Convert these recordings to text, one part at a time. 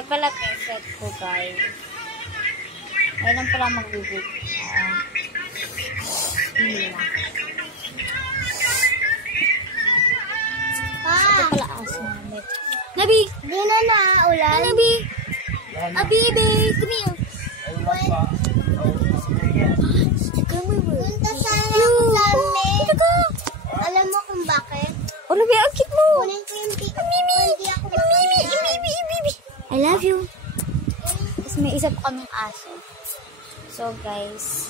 Kaya pala pet ko, guys. Ayun lang pala magbibig. Ito pala aso namin. Nabi! Di na ulan. Nabi! Abibi! Come here! Punta sana ako sa amin. Alam mo kung bakit? Oh, Nabi, ang cute mo! Kunin ko yung pick. Hindi ako Mimi! I love you! Tapos may isa pa kaming aso. So, guys,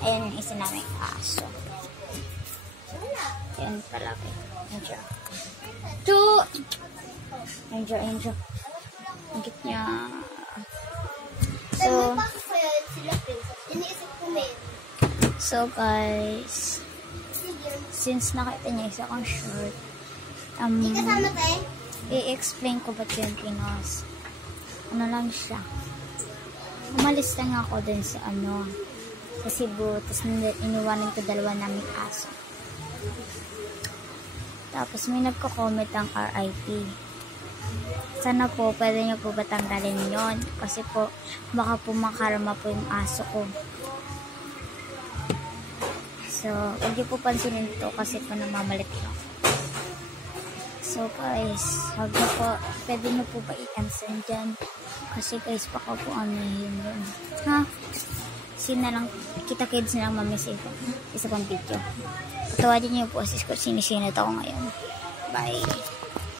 ayan yung isa namin aso. Ayan pala. Angel. Ang cute niya. So, guys, since nakita niya isa kong short, i-explain ko ba't yun pinos. Ano lang siya. Umalis lang ako dun sa sa Cebu, tapos iniwanan ko dalawa naming aso. Tapos may nagko-comment ang RIP. Sana po, pwede nyo po ba tanggalin yon? Kasi po, baka po makarama po yung aso ko. So, huwag nyo po pansinin ito kasi po namamalit ko. So guys, huwag nyo po, pwede nyo po ba i-cancel dyan? Kasi guys, baka po yun. Ha? Sina lang, kita kids na lang mamiss isa pang video. Patawadin nyo po kasi sinisinit ako ngayon. Bye!